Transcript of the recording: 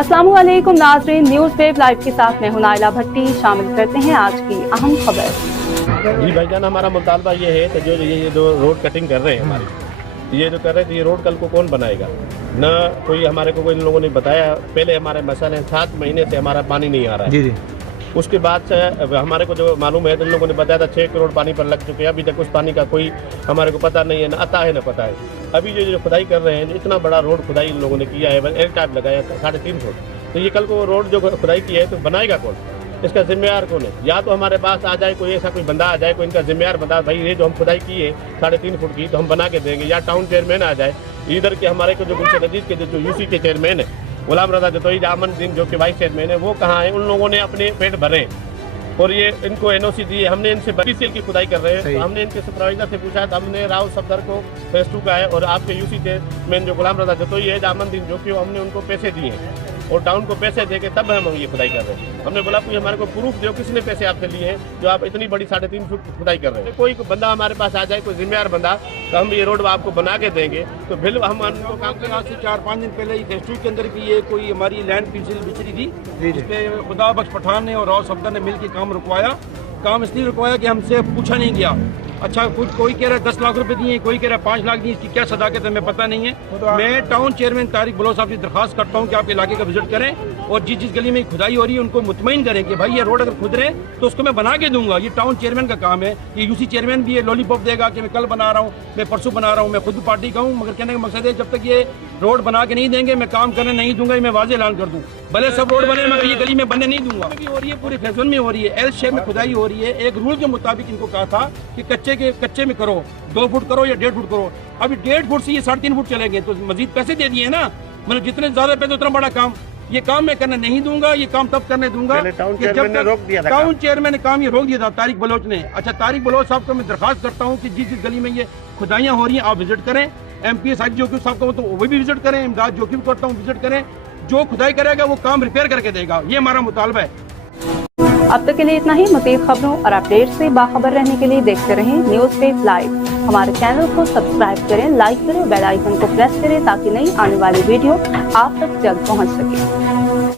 अस्सलामुअलैकुम नाज़रीन, news web live के साथ मैं हूं नाइला भट्टी। शामिल करते हैं आज की अहम खबर। जी भाईजान, हमारा मुतालबा ये है कि जो ये जो रोड कटिंग कर रहे हैं हमारी, ये जो कर रहे थे, ये रोड कल को कौन बनाएगा? न कोई हमारे को इन लोगों ने बताया। पहले हमारे मसले हैं 7 महीने से हमारा पानी नहीं आ रहा है। जी। उसके बाद से हमारे को जो मालूम है, तो इन लोगों ने बताया था 6 करोड़ पानी पर लग चुके हैं। अभी तक उस पानी का कोई हमारे को पता नहीं है, न आता है न पता है। अभी जो खुदाई कर रहे हैं, इतना बड़ा रोड खुदाई इन लोगों ने किया है, एयर टाइप लगाया 3.5 फुट। तो ये कल को रोड जो खुदाई की है तो बनाएगा कौन? इसका जिम्मेदार कौन है? या तो हमारे पास आ जाए कोई ऐसा कोई बंदा आ जाए, कोई इनका जिम्मेदार बंदा, भाई ये जो हम खुदाई की है 3.5 फुट की, तो हम बना के देंगे। या टाउन चेयरमैन आ जाए, इधर के हमारे को जो गुलशन अजीज के जो यूसी के चेयरमैन है गुलाम रजा जतोई, जामन दिन जो कि वाइस चेयरमैन है, वो कहाँ है? उन लोगों ने अपने पेट भरे और ये इनको एनओसी दी है। हमने इनसे 20 की खुदाई कर रहे हैं, तो हमने इनके सुपरवाइजर से पूछा, तो हमने राव सफदर को फेस 2 का है और आपके यूसी चेयरमैन जो गुलाम रजा जतोई है, जामन दिन जो कि हमने उनको पैसे दिए हैं और टाउन को पैसे देके तब हम ये खुदाई कर रहे हैं। हमने बोला कोई हमारे को प्रूफ दो, किसने पैसे आपसे लिए हैं जो आप इतनी बड़ी 3.5 फुट खुदाई कर रहे हैं? कोई बंदा हमारे पास आ जाए, कोई जिम्मेदार बंदा, तो हम ये रोड आपको बना के देंगे। तो फिर हम उनको काम के आज से 4-5 दिन पहले फेस 2 के अंदर भी ये कोई हमारी लैंड पेंसिल बिचरी थी, जिसपे खुदा बख्श पठान ने और राव सफदर ने मिलकर काम रुकवाया। काम इसलिए रुकवाया कि हमसे पूछा नहीं गया। अच्छा, कुछ कोई कह रहा है 10 लाख रुपए दिए, कोई कह रहा है 5 लाख दिए, इसकी क्या सदाकत है हमें पता नहीं है। मैं टाउन चेयरमैन तारिक बलोच साहब से दरखास्त करता हूं कि आप इलाके का विजिट करें और जिस गली में खुदाई हो रही है उनको मुतमईन करें कि भाई ये रोड अगर खुद रहे तो उसको मैं बना के दूंगा। ये टाउन चेयरमैन का काम है। ये यूसी चेयरमैन भी ये लॉलीपॉप देगा कि मैं कल बना रहा हूँ, मैं परसों बना रहा हूँ, मैं खुद पार्टी का हूँ, मगर कहने का मकसद है जब तक ये रोड बना के नहीं देंगे मैं काम करने नहीं दूंगा। मैं वाज़ेह ऐलान कर दूं, भले सब रोड बने मगर ये गली में बनने नहीं दूंगा। हो रही है पूरी फैशन में हो रही है, एल शेप में खुदाई हो रही है। एक रूल के मुताबिक इनको कहा था कि कच्चे में करो, 2 फुट करो या 1.5 फुट करो। अभी 1.5 फुट से ये 3.5 फुट चलेंगे, तो मजीद पैसे दे दिए ना। मतलब जितने ज्यादा पैसे उतना बड़ा काम। ये काम मैं करने नहीं दूंगा। ये काम तब करने दूंगा टाउन चेयरमैन ने रोक दिया था। टाउन चेयरमैन ने काम ये रोक दिया था, तारिक बलोच ने। अच्छा, तारिक बलोच साहब को मैं दरखास्त करता हूँ कि जिस गली में ये खुदाइयाँ हो रही हैं आप विजिट करें। MPS जोकिब साहब को तो वो भी विजिट करें, इमदाद जोकिब करता हूँ विजिट करें। जो खुदाई करेगा वो काम रिपेयर करके देगा, ये हमारा मुतालबा है। अब तक के लिए इतना ही। मज़ीद खबरों और अपडेट से बाखबर रहने के लिए देखते रहें न्यूज़ वेब लाइव। हमारे चैनल को सब्सक्राइब करें, लाइक करें, बेल आइकन को प्रेस करें ताकि नई आने वाली वीडियो आप तक जल्द पहुंच सके।